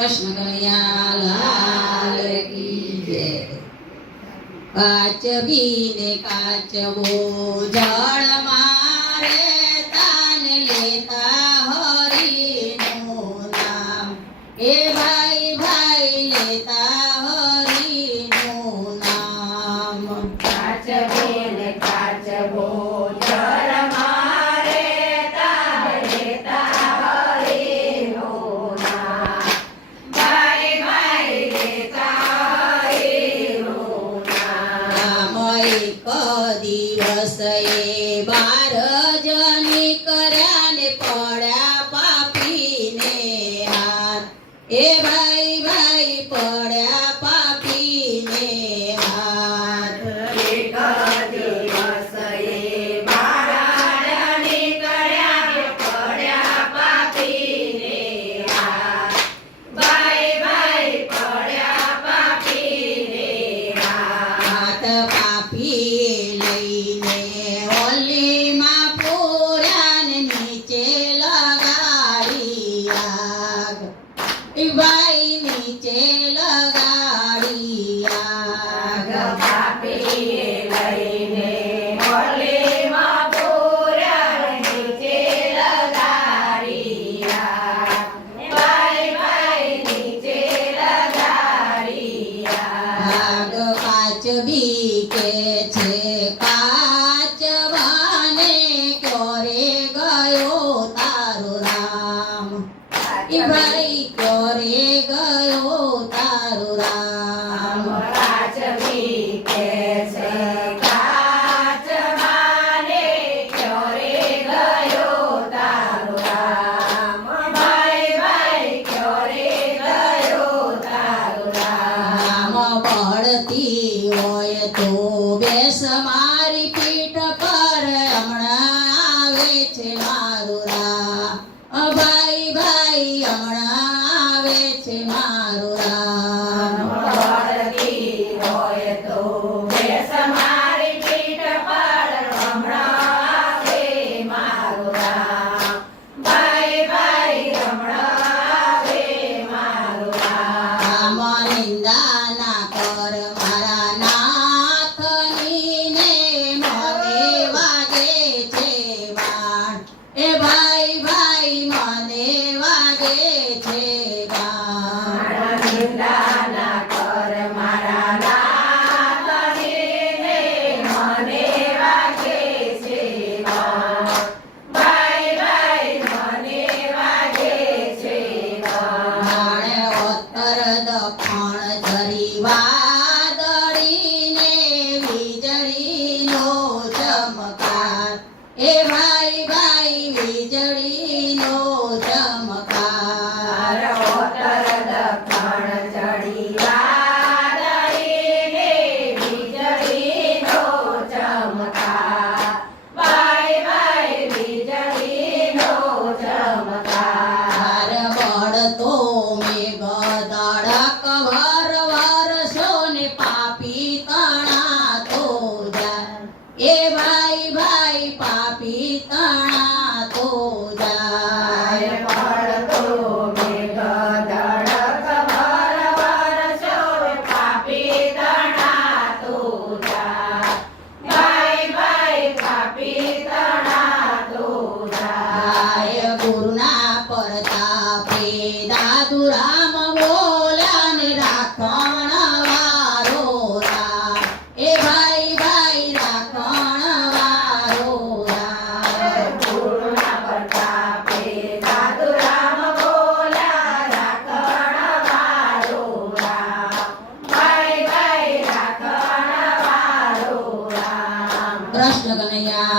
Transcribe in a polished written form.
कृष्ण कन्हैया लाल की जय। काच बीने काचवो जળ मारे तान लेता हरिનું નામ। એ ભાઈ ભાઈ લેતા હરિનું નામ। કાચ બીને કાચવો જળ મારે તાન લેતા હરિનું નામ। ભાઈ ભાઈ લેતા હરિનું નામ। એક દિવસ એ 12 જણી કર્યા ને પડ્યા પાપીને હાથ। એ ભાઈ ભાઈ પડ્યા પાપીને હાથ। એક દિવસ એ 12 જણી કર્યા ને પડ્યા પાપીને હાથ। ભાઈ ભાઈ પડ્યા પાપીને હાથ। હાથ પાપી લઈને ઓલીમાં પૂર્યા ને નીચે લગાડી આગ। એ ભાઈ નીચે લગાડી આગ। પાપી લઈને ઓલીમાં પૂર્યા નીચે લગાડી આગ। ભાઈ ભાઈ નીચે લગાડી આગ। આગ કાચબી કે છે કાચવાને ક્યોરે ગયો તારો રામ। એ ભાઈ ક્યોરે ગયો તારો રામ। કાચબી કે છે કાચવાને ક્યોરે ગયો તારો રામ। ભાઈ ભાઈ ક્યોરે ગયો તારો રામ। રામ બળતી હોય તો બેસ મારી પીઠ પર હમણાં આવે છે મારું રામ। ભાઈ ભાઈ હમણાં આવે છે મારું રામ। બળતી હોય તો બેસ મારી પીઠ પર હમણાં આવે મારું રામ। ભાઈ ભાઈ હમણાં આવે મારું રામ। રામ નિંદા ના કર મારા નાથની ને મને વાગે છે બાણ। એ ભાઈ ભાઈ મને વાગે છે બાણ। નિંદા ના કર મારા નાથને મને વાગે છે બાણ। ભાઈ ભાઈ મને વાગે છે બાણ। માણે ઉત્તર દક્ષિણ ધરી વાદળીને વીજળીનો ચમકાર। એ ભાઈ ભાઈ વીજળીનો ચમકાર। ઉત્તર દક્ષિણ ચડી વાદળીને વીજળીનો ચમકાર। ભાઈ ભાઈ વીજળીનો ચમકાર। બળતો મેઘ દડક વર વરસો ને પાપી તણાતો જાય। એ ભાઈ ભાઈ પાપી તણાતો જાય। પડતો મેઘ દડક ભર વરસો પાપી તણાતો જાય। ભાઈ ભાઈ પાપી તણાતો જાય। ગુરુના પ્રતાપે દાદુ રામ બોલ્યા ને રાખણ વારો રામ। એ ભાઈ ભાઈ રાખણ વારો રામ। ગુરુના પ્રતાપે સાધુ રામ બોલ્યા રાખણ વાળો રામ। ભાઈ ભાઈ રાખણ વાળો રામ। કૃષ્ણ કનૈયા